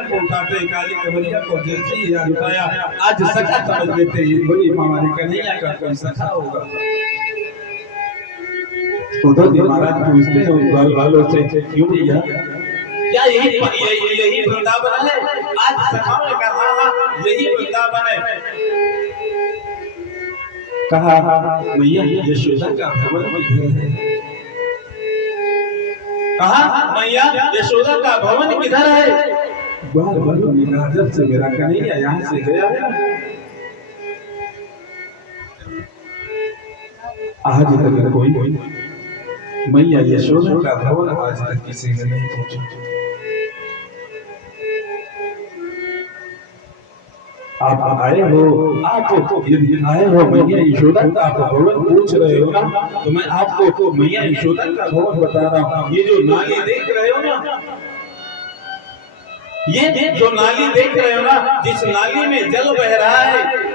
कमरिया को उठाते, काली कमरिया को जैसे ही याद उठाया, आज सखा समझ लेते ये बोली हमारे कन्हैया का कोई सखा होगा। उद्धव जी महाराज पूछते हैं उन बाल बालों से, क्यों भैया, क्या यही वृंदावन है? आज सखाओं ने कहा हाँ यही वृंदावन है। कहा मैया यशोदा का भवन किधर है? कहा मैया यशोदा का भवन किधर है? बाल बालों ने कहा जब से मेरा कन्हैया यहाँ से गया है आज तक कोई मैया यशोदा का भवन आज तक किसी ने नहीं पूछा। आप आए हो, आप यदि आए हो मैया यशोदा का आप भवन पूछ रहे हो ना, तो मैं आपको मैया यशोदा का भवन बता रहा हूँ। ये जो नाली देख रहे हो ना, ये जो नाली देख रहे हो ना, जिस नाली में जल बह रहा है,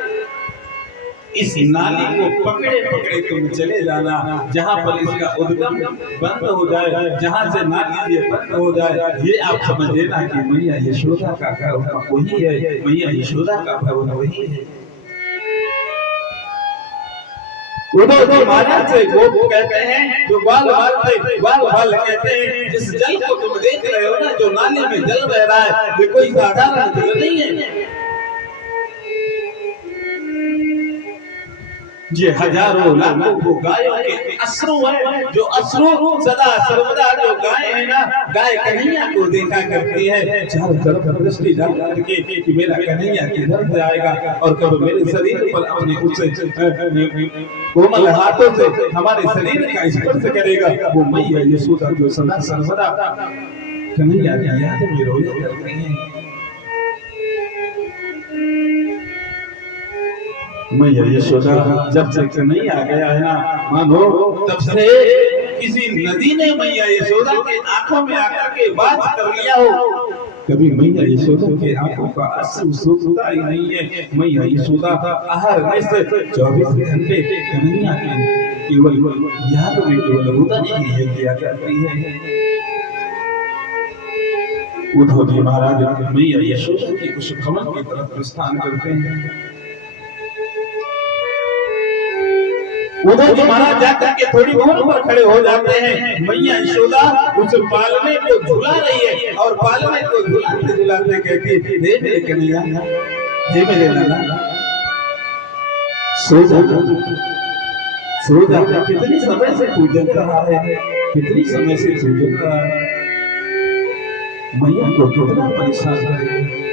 इस नाली को पकड़े पकड़े तुम चले जाना, जहाँ पर इसका उद्गम बंद हो जाए, जहाँ से नाली ये बंद हो जाए, ये आप समझ लेना कि मैया यशोदा का भवन वही है, मैया यशोदा का भवन वही है। उद्धव जी महाराज से गोप कहते हैं, जो ग्वाल बाल कहते हैं, जिस जल को तुम देख रहे हो ना, जो नाली में जल बह रहा है, ये कोई साधारण जल नहीं है। ये हजारों लाखों को गायों के अश्रु है, जो अश्रु सदा सर्वदा जो गाय है ना, गाय कन्हैया को देखा करती है, चारों तरफ दृष्टि डाल करके कि मेरा कन्हैया किधर से आएगा और कब मेरे शरीर पर अपने उस कोमल हाथों से हमारे शरीर का स्पर्श करेगा। वो मैया यशोदा जो सदा सर्वदा कन्हैया की याद में रोया करती है। मैया यशोदा जब से कन्हैया गया है ना, मानो तब से किसी नदी ने मैया यशोदा के आंखों में आकर के बात कर लिया हो। कभी मैया यशोदा के आंखों का अश्रु सूखता ही नहीं है। मैया यशोदा आहार में से 24 घंटे कन्हैया की केवल याद में केवल रुदन ही किया करती है। उद्धव जी महाराज मैया यशोदा की उस भवन की तरफ प्रस्थान करते हैं। उद्धव जी महाराज जाकर के थोड़ी दूर पर खड़े हो जाते हैं। मैया यशोदा उस पालने को झुला रही है और पालने को झुलाते झुलाते कहती है, हे मेरे कन्हैया, हे मेरे लाला, सो जा, कितनी समय से तू जग रहा है, कितनी समय से तू जग रहा है, मैया को कितना परेशान करे।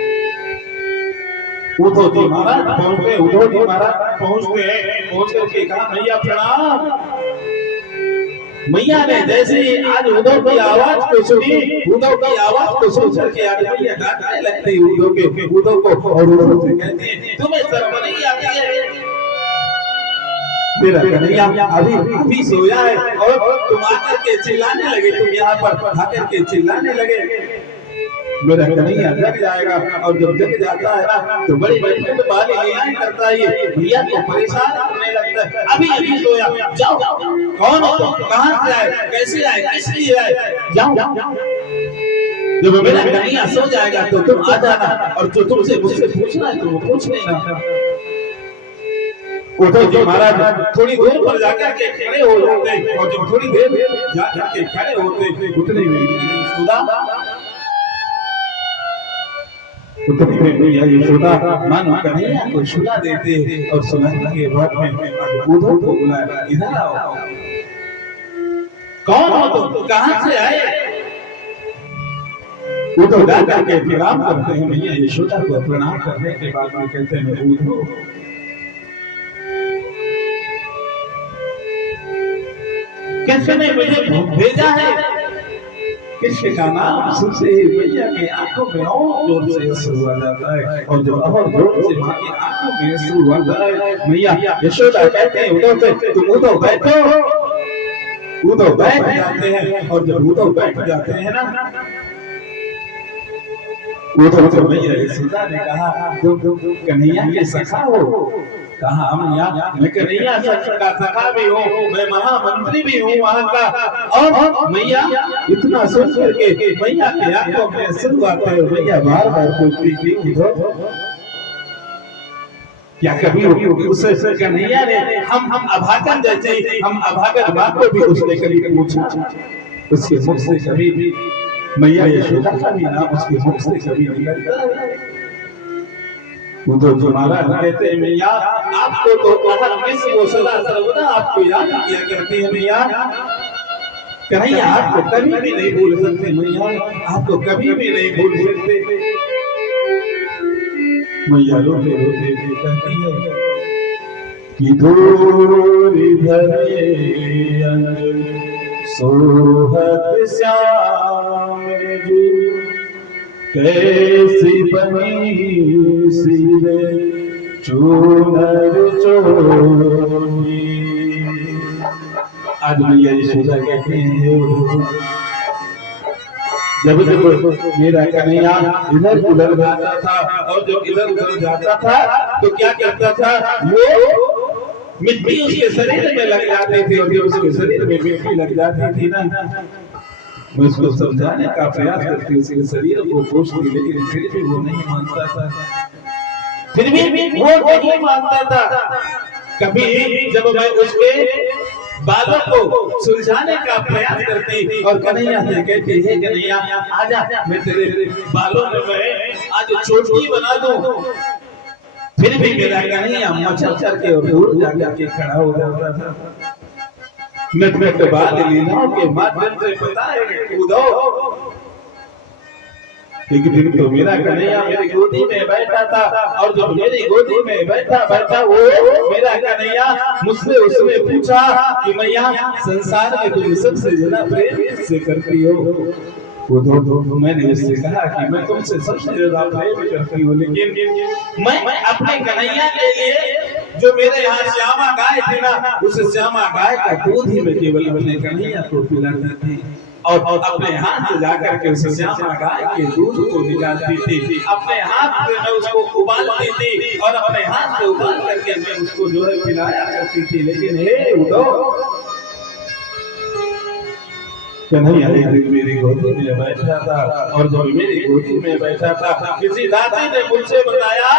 उद्धव जी महाराज पहुंचते, उद्धव जी महाराज पहुंचते हैं, पहुंच करके कहा मैया प्रणाम। मैया ने जैसे ही आज उद्धव की आवाज को सुनी, उद्धव की आवाज को सुन करके आज मैया डांटने लगती उद्धव को और उद्धव से कहती है, तुम्हें शर्म नहीं आती है? मेरा कन्हैया अभी सोया है और तुम आकर के चिल्लाने लगे, तुम यहाँ पर आकर के चिल्लाने लगे। मेरा कन्हैया जग जाएगा और जब जग जाता है ना, तो बड़ी बड़ी वाली लीलाएं करता है, भैया को परेशान करने लगता है। अभी सोया, जाओ, कौन हो तुम, कहाँ से आए, कैसे आए, किस लिए आए, जाओ। जब मेरा कन्हैया सो जाएगा तो तुम आ जाना और जो तुमसे मुझसे पूछना है तो वो पूछ लेना। उद्धव जी महाराज थोड़ी दूर पर जाकर के खड़े हो जाते और जब थोड़ी देर जाकर के खड़े होते उतने मैया यशोदा मानो कन्हैया को सुला देते और सुलाने के बाद में उद्धव को बुलाया, इधर आओ, कौन हो तुम, कहाँ से आए? उद्धव जाकर के प्रणाम करते हैं। मैया यशोदा को प्रणाम करने के बाद में कहते हैं, उद्धव किसने मुझे भेजा है? किसके का नाम सुनते ही मैया के आंखों में और जोर से आंसू आ जाता है और जब और जोर से मां की आंखों में आंसू आ जाता है, मैया यशोदा कहते हैं उद्धव से, तुम उद्धव बैठो। उद्धव बैठ जाते हैं और जब उद्धव बैठ जाते हैं ना, वो तो मैया यशोदा ने कहा तुम कन्हैया के सखा हो? कहा हम यहाँ मैं कन्हैया का सखा भी हूँ, मैं महामंत्री भी हूँ वहाँ का। और मैया इतना सुन करके मैया की आंखों में आंसू आते हैं। मैया बार बार पूछती थी क्या कभी उससे कन्हैया ने हम अभागन जैसे हम अभागन बात को भी उसने कभी पूछा? उसके मुख से कभी भी मैया यशोदा का भी नाम उसके मुख से कभी निकलता है? वो तो महाराज कहते हैं मैया आपको तो हर किस वो सदा सर्वदा आपको याद किया करती है मैया। कन्हैया आपको कभी भी नहीं भूल सकते मैया, आपको कभी भी नहीं भूल सकते। मैया रोते रोते कहती है कि दूर धरे सोहत श्याम जी कैसी बनी सिरे चूनर चोली। आज मैया यशोदा कहते हैं जब जब मेरा कन्हैया इधर उधर जाता था और जब इधर उधर जाता था तो क्या करता था, वो मिट्टी उसके शरीर में लग जाती थी और जब उसके शरीर में मिट्टी लग जाती थी ना, मैं उसको समझाने का प्रयास करती उसके शरीर को पोंछती, लेकिन फिर भी वो नहीं मानता था, फिर भी वो नहीं मानता था। कभी जब मैं उसके बालों को सुलझाने का प्रयास करती और कन्हैया से कहती है कन्हैया आजा मैं तेरे बालों में मैं आज चोटी बना दूं, फिर भी मेरा कन्हैया मचल करके और दूर जाकर के खड़ा हो जाता था। नटनट बाल लीलाओं के माध्यम से पता है कूदो। एक दिन तो मेरा कन्हैया मेरी गोदी में बैठा था और जब मेरी गोदी में बैठा वो मेरा कन्हैया मुझसे उसने पूछा कि मैया संसार में तुम सबसे ज्यादा प्रेम किससे करती हो? वो तो मैंने उससे कहा कि मैं तुमसे सबसे ज्यादा प्रेम करती हूँ, लेकिन मैं अपने कन्हैया के लिए जो मेरे यहाँ श्यामा गाय थी ना, उस श्यामा गाय का दूध ही मैं केवल अपने कन्हैया को पिलाती थी और अपने हाथ से जाकर के उस श्यामा गाय के दूध को निकालती थी, अपने हाथ से मैं उसको उबालती थी और अपने हाथ से उबाल करके मैं उसको जो है पिलाया करती थी। लेकिन हे उद्धव, कन्हैया मेरी गोदी में बैठा था और जब मेरी गोदी में बैठा था किसी दादी ने मुझसे बताया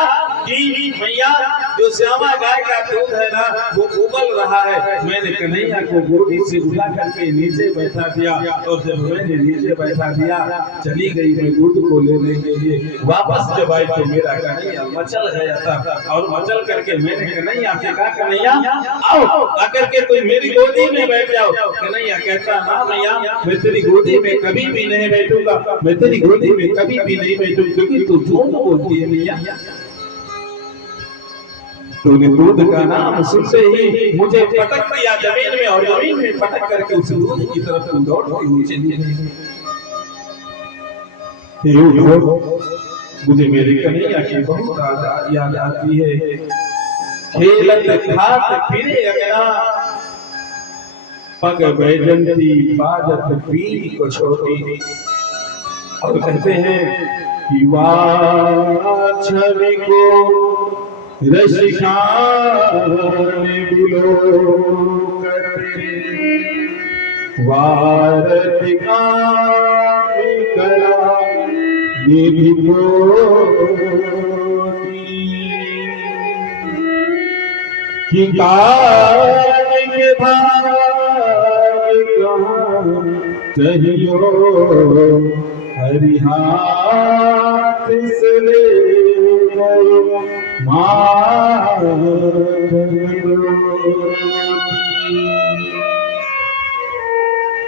कि मैया जो श्यामा गाय का दूध है ना वो उबल रहा है। मैंने कन्हैया को गोदी से उठा करके नीचे बैठा दिया और जब मैंने नीचे बैठा दिया चली गई मैं दूध को लेने के लिए। वापस जब आई तो मेरा कन्हैया मचल गया था और मचल करके मैंने कन्हैया से कहा कन्हैया आओ आकर के तुम मेरी गोदी में बैठ जाओ। कन्हैया कहता ना मैया मैं तेरी गोदी में कभी भी नहीं बैठूंगा, मैं तेरी गोदी में कभी भी नहीं बैठूंगा क्योंकि तू झूठ बोलती है मैया। तूने दूध का नाम सुनते ही मुझे पटक दिया जमीन में और जमीन में पटक करके उस दूध की तरफ तुम दौड़ती हुई चली गई। मुझे मेरी कन्हैया की बहुत याद आती है। खेलत खात फिरे अगना पग बैजंती बाजत पीली को छोटी। और कहते हैं कि वाछवी को रसिकाने बुलो करते वारतिका में कला निधि की काज के कहियो हरिहाथ से ले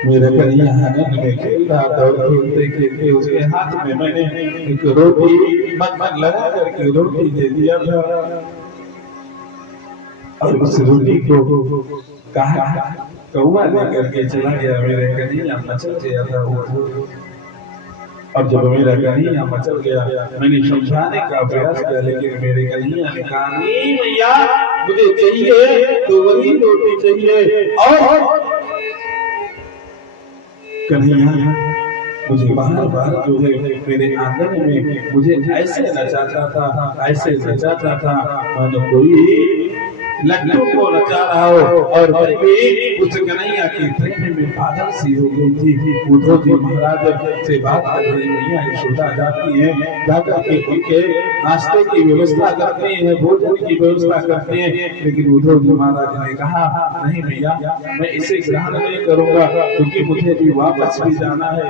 मेरा कन्हैया आंगन में खेल रहा था और खेलते खेलते उसके हाथ में मैंने एक रोटी मक्खन लगा करके रोटी दे दिया था और उस रोटी को कहा कौवा लेकर के चला गया। मेरे कन्हैया मचल गया था वो। और जब मेरा कन्हैया मचल गया मैंने समझाने का प्रयास किया, लेकिन मेरे कन्हैया ने कहा नहीं भैया मुझे चाहिए तो वही रोटी चाहिए। और कन्हैया मुझे बार बार जो है मेरे आंगन में मुझे ऐसे नचाता था, ऐसे नचाता था मानो कोई लड्डू को नचा रहा हो। और मैं भी उस कन्हैया की प्रेम में पागल सी हो गई थी। उद्धव जी महाराज से बात कर रही मैया यशोदा जाती है, जाकर के उनके नाश्ते की व्यवस्था करते हैं, भोजन की व्यवस्था करते हैं। लेकिन उद्धव जी महाराज ने कहा नहीं भैया, मैं इसे ग्रहण नहीं करूंगा क्योंकि मुझे भी वापस भी जाना है।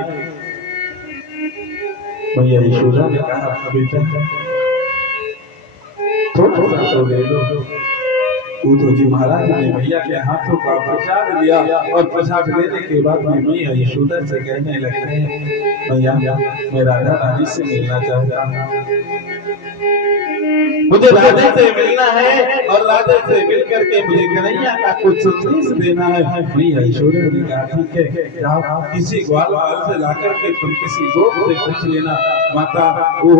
मैया यशोदा ने कहा बेटा थोड़ा सा तो ले लो। उद्धव जी महाराज ने भैया के हाथों का प्रसाद लिया और प्रसाद लेने के बाद में मैया यशोदा से कहने लगते हैं भैया मैं राधा रानी से मिलना चाहता हूँ, मुझे राधे से मिलना है और राधे से मिल करके मुझे कन्हैया का कुछ संदेश देना है। मैया यशोदा ने कहा ठीक है, जाओ किसी ग्वाल से लाकर के तुम किसी गोप से पूछ लेना माता वो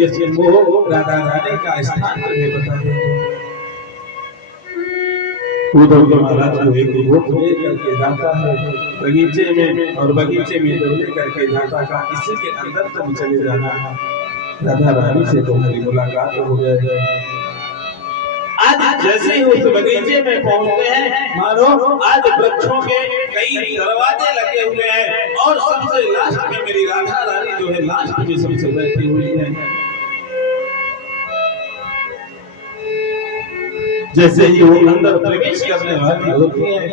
ये मोह राधा रानी का स्थान तुम्हें बता देंगे। उद्धव जी महाराज को एक गोप ले करके जाता है बगीचे में, और बगीचे में जब ले करके जाता का इसी के अंदर तुम चले जाना, राधा रानी से तुम्हारी मुलाकात हो जाएगी। आज जैसे ही उस बगीचे में पहुंचते हैं मानो आज वृक्षों के कई दरवाजे लगे हुए हैं और सबसे लास्ट में मेरी राधा रानी जो है लास्ट में सबसे बैठी हुई है। जैसे ही वो अंदर प्रवेश करने वाली होती है,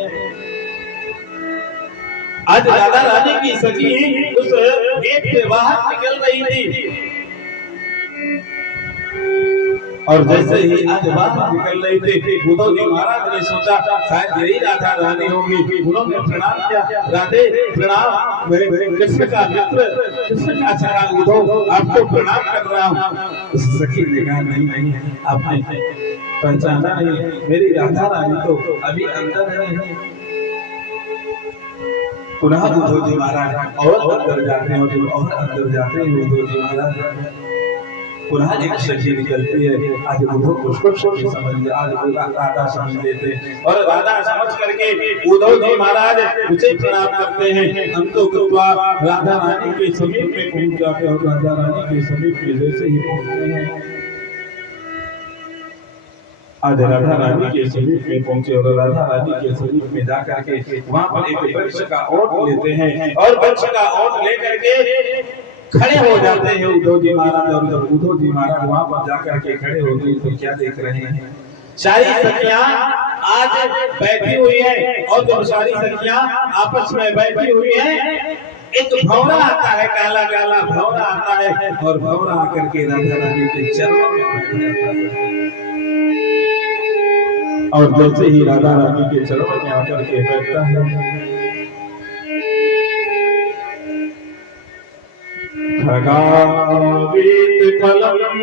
आज राधा रानी की सखी उस गेट से बाहर निकल रही थी और जैसे ही आज बाहर निकल रही थी उद्धव जी महाराज ने सोचा शायद यही राधा रानी होगी। उन्होंने प्रणाम किया, राधे प्रणाम, मेरे कृष्ण का मित्र कृष्ण का चरा उद्धव आपको प्रणाम कर रहा हूँ। उस सखी ने कहा नहीं आपने पहचाना नहीं, मेरी राधा रानी तो अभी अंदर है। पुनः उद्धव जी महाराज और अंदर जाते हैं और अंदर जाते हैं उद्धव जी महाराज पुनः एक सखी निकलती है। आज उद्धव उसको समझ आज राधा समझ लेते हैं और राधा समझ करके उद्धव जी महाराज उसे प्रणाम करते हैं। हम तो कृपा राधा रानी के समीप में पहुंच जाते हैं और राधा रानी के समीप में जैसे ही पहुंचते हैं आज राधा रानी के समीप में पहुंचे और राधा रानी के समीप में जाकर के वहां पर एक वृक्ष का ओट लेते हैं और वृक्ष का ओट लेकर के खड़े हो जाते हैं उद्धव जी महाराज। और जब उद्धव जी महाराज वहां पर जाकर के खड़े होते हैं तो क्या देख रहे हैं, सारी सखियां आज बैठी हुई है और जब सारी सखियां आपस में बैठी हुई है एक भौरा आता है, काला काला भौरा आता है और भौरा आकर के राधा रानी के चरणों में बैठ जाता है। और जैसे ही राधा रानी के चरणों में आकर के बैठता है खगावीत कलम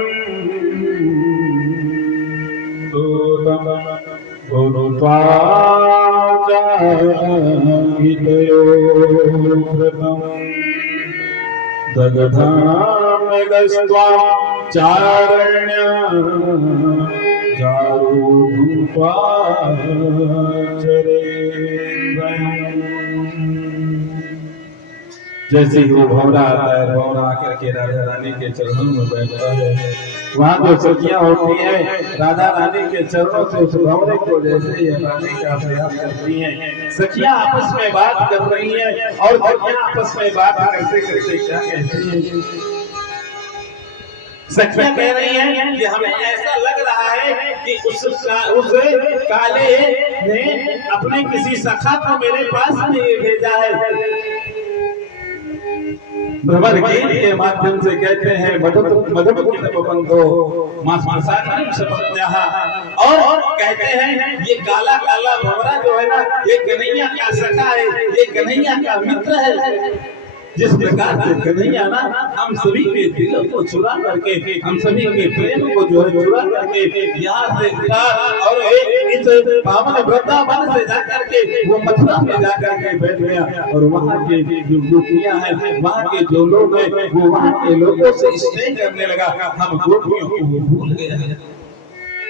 दगधाम गस्त्वा चारण्य जैसे ही वो भौरा आता है, भौरा आकर के राधा रानी के चरणों में बैठता है। वहाँ जो सखियां होती हैं राधा रानी के चरणों से उस भौरे को जैसे ही हटाने का प्रयास करती हैं। सखियां आपस में बात कर रही हैं और सखियां आपस में बात करते करते क्या कहती हैं, सखियां कह रही हैं कि हमें ऐसा लग रहा है कि उस काले ने अपने किसी सखा को मेरे पास में भेजा है। भ्रमर गीत के माध्यम से कहते हैं और कहते हैं ये काला काला भंवरा जो है ना ये कन्हैया का सखा है, ये कन्हैया का मित्र है। जिस प्रकार से कन्हैया ना हम सभी के दिलों को चुरा करके हम सभी के प्रेम को जो है चुरा करके यहाँ से और इस पावन वृंदावन से जाकर के वो मथुरा में जाकर के बैठ गया और वहाँ के जो गोपियाँ हैं वहाँ के जो लोग हैं वो वहाँ के लोगों से स्नेह करने लगा। हम गोपियों को भूल गए।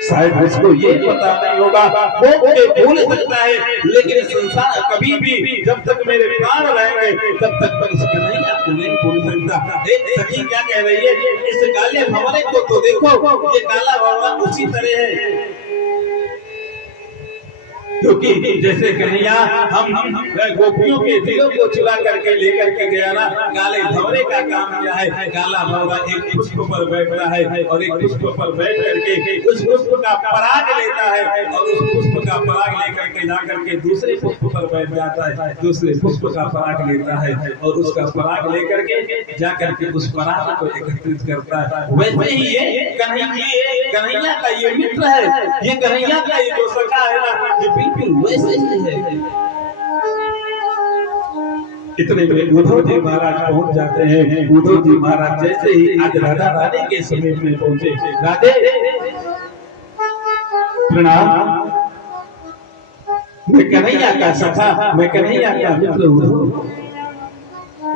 शायद इसको ये पता नहीं होगा, वो मुझे भूल सकता है, लेकिन संसार कभी भी जब तक मेरे प्राण रहेंगे तब तक मैं इस कन्हैया को नहीं भूल सकता। एक सखी क्या कह रही है, इस काले भंवरे को तो देखो, ये काला भंवरा उसी तरह है, क्योंकि जैसे कन्हैया हम गोपियों के दिलों को चुरा करके लेकर के गया ना, काले भंवरे का काम क्या है, काला भंवरा एक पुष्प पर बैठता है और एक पुष्प पर बैठ करके उस पुष्प का पराग लेता है और उस पुष्प का पराग लेकर के जाकर के दूसरे पुष्प पर बैठ जाता है, दूसरे पुष्प का पराग लेता है और उसका पराग लेकर के जाकर के उस पराग को एकत्रित करता है। वैसे ही ये कन्हैया का ये मित्र है, ये कन्हैया का ये जो सखा है ना, ये बिल्कुल वैसे ही है। इतने में उद्धव जी महाराज पहुंच जाते हैं। उद्धव जी महाराज जैसे ही आज राधा रानी के समीप में पहुंचे, राधे प्रणाम, मैं कन्हैया का सखा, मैं कन्हैया का मित्र उद्धव।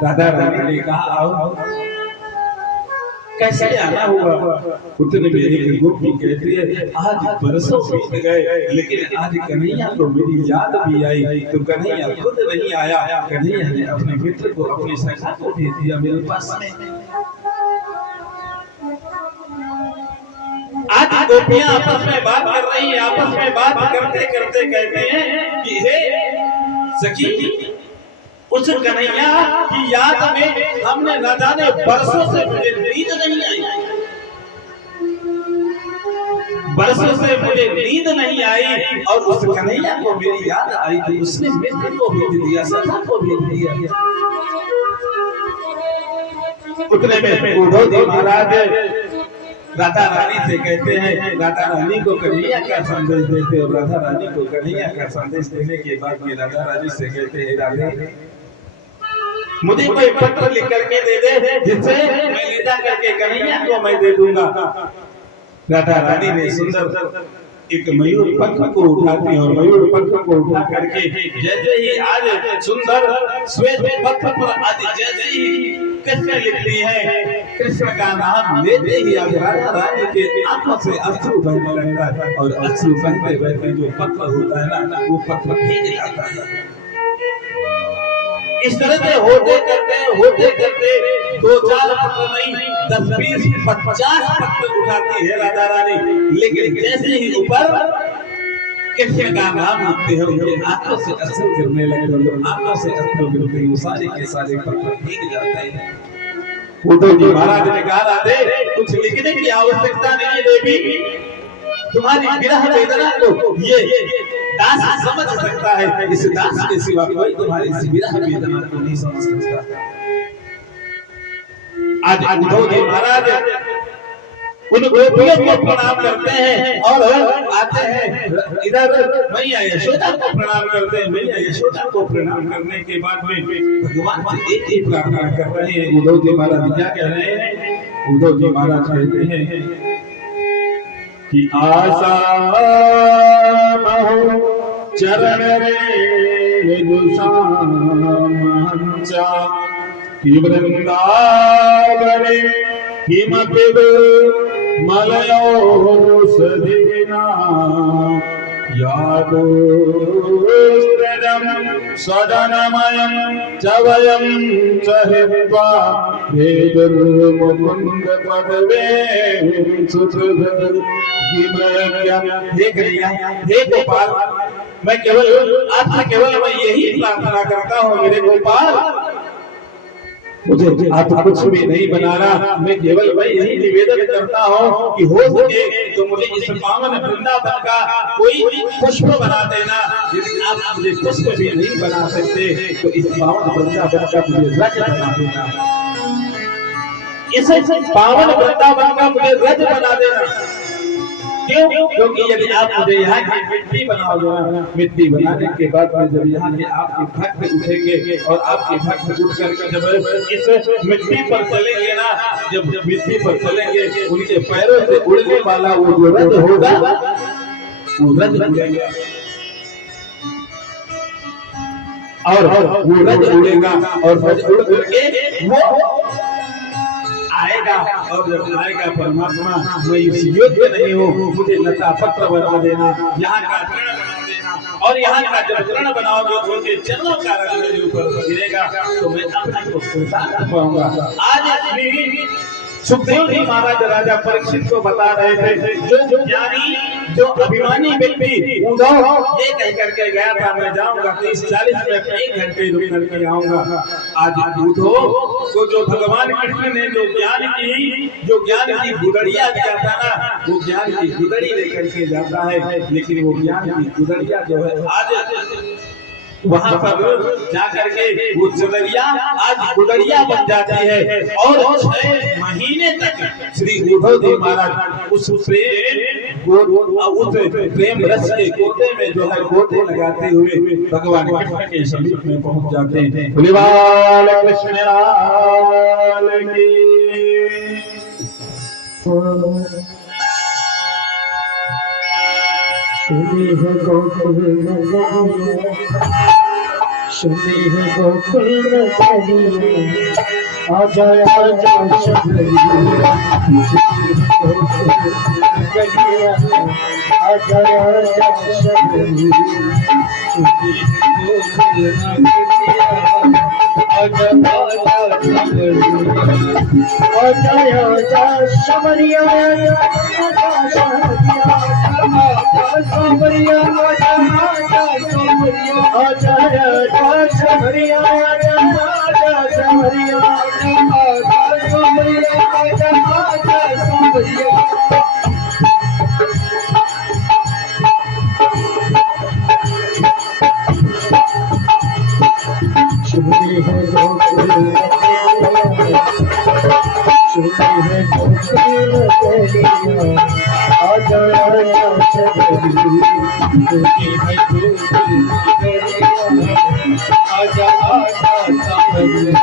राधा रानी ने कहा आओ, कैसे आना होगा। उतने में एक गोपी कहती है, आज बरसों बीत गए लेकिन आज कन्हैया को मेरी याद भी आई, तो कन्हैया खुद नहीं आया, कन्हैया ने अपने मित्र को, अपने सखा को भेज दिया मेरे पास में। आज गोपियां आपस में बात कर रही हैं, आपस में बात करते करते कहते हैं कि हे सखी, उस कन्हैया की याद में हमने न जाने बरसों से मुझे नींद नहीं आई, बरसों से मुझे नींद नहीं आई और उस कन्हैया को मेरी याद आई तो उसने मित्र को भेज दिया, सखा को भेज दिया। उतने में उद्धव जी महाराज राधा रानी से कहते हैं, राधा रानी को कन्हैया का संदेश देते और राधा रानी को कन्हैया का संदेश देने के बाद में राधा रानी से कहते हैं, राधे मुझे कोई पत्र लिख करके दे दे जिससे मैं ले जा करके कन्हैया को मैं दे दूंगा। राधा रानी ने सुंदर एक मयूर पंख को उठाती और मयूर पंख को उठा करके जैसे ही आज सुंदर श्वेत पत्र पर आज जैसे ही कृष्ण लिखती है, कृष्ण का नाम लेते ही आज राधा रानी के आंखों से अश्रु बहने लगता है और अश्रु बहते बहते जो पत्र होता है ना, वो पत्र भीग जाता है। इस तरह से होते करते 2-4 पत्र नहीं 10-20-50 पत्र उठाती है राधा रानी, लेकिन जैसे ही ऊपर कृष्ण का नाम लिखते हैं उनके आंखों से अश्रु गिरने लगते हैं, आंखों से अश्रु गिरते हैं, सारे के सारे पत्र भीग जाते हैं। उद्धव जी महाराज ने कहा, राधे कुछ लिखने की आवश्यकता नहीं है देवी, तुम्हारी विरह वेदना को ये दास समझ सकता है, इस दास के सिवा कोई तुम्हारी इस विरह वेदना को नहीं समझ सकता। आज उद्धव जी महाराज उन गोपियों को प्रणाम करते हैं और आते हैं इधर मैया यशोदा को प्रणाम करते हैं। मैया यशोदा को प्रणाम करने के बाद में भगवान से एक ही प्रार्थना कर रहे हैं। उद्धव जी महाराज क्या कह रहे हैं? उद्धव जी महाराज कहते हैं कि आशा चरण रे दुषामहंचा कि वृंदावने किमपि मलयोषधिना यादोस्तदं सदनमयं च वयं च हित्वा भेदुर्मुकुन्द पदवे हे गोपाल, मैं केवल आपसे केवल मैं यही प्रार्थना करता हूँ मेरे गोपाल, मुझे आप कुछ भी नहीं बनाना, मैं केवल मैं यही निवेदन करता हूँ कि हो सके तो मुझे इस पावन वृंदावन का कोई पुष्प बना देना। यदि आप मुझे पुष्प भी नहीं बना सकते तो इस पावन वृंदावन का मुझे रज बना देना, इस पावन वृंदावन का मुझे रज बना देना। क्यों? क्योंकि यदि आप मुझे यहाँ की मिट्टी बनाओगे ना, मिट्टी बनाने के बाद में जब यहाँ के आपके भक्त उठेंगे और आपके भक्त उठ करके जब इस मिट्टी पर चलेंगे ना, जब मिट्टी पर चलेंगे उनके पैरों से उड़ने वाला वो जो रज होगा वो रज उड़ेगा और वो रज उड़ेगा और रज उड़ करके वो आएगा और जब आएगा परमात्मा मैं इस योग्य नहीं हूँ, मुझे लता पत्र बना देना, यहाँ का ऋण बना देना, और यहाँ का जब ऋण बनाओगे तो उनके चरणों का रंग मेरे ऊपर गिरेगा तो मैं अपने को कृतार्थ पाऊंगा। आज भी सुखदेव जी महाराज राजा परीक्षित को बता रहे थे, जो ज्ञानी जो अभिमानी व्यक्ति उद्धव ये कह करके गया था मैं जाऊंगा 30-40 मिनट 1 घंटे रुक करके आऊंगा। आज उद्धव को जो भगवान कृष्ण ने जो ज्ञान की गुदड़िया दिया था ना, वो ज्ञान की गुदड़ी लेकर के जाता है, लेकिन वो ज्ञान की गुदड़िया जो है आज वहां पर जाकर के वो चदरिया आज गुदड़िया बन जाती है और 6 महीने तक श्री उद्धव जी महाराज उस प्रेम रस के गोते में जो है गोते लगाते हुए भगवान कृष्ण के समीप में पहुंच जाते हैं। बोलिवाल कृष्ण लाल की सुनी है गोकुल नगरी, आजा आजा शबरी, आजा आजा शबरी, आजा आजा शबरिया, शबरिया आजा आजा शबरिया, आजा शबरिया, आजा शबरिया, आजा शबरिया। सुनी है गोकुल सुनी है गोकुल नगरिया, आजा आजा शबरी, सुनी है गोकुल नगरिया, आजा आजा शबरी।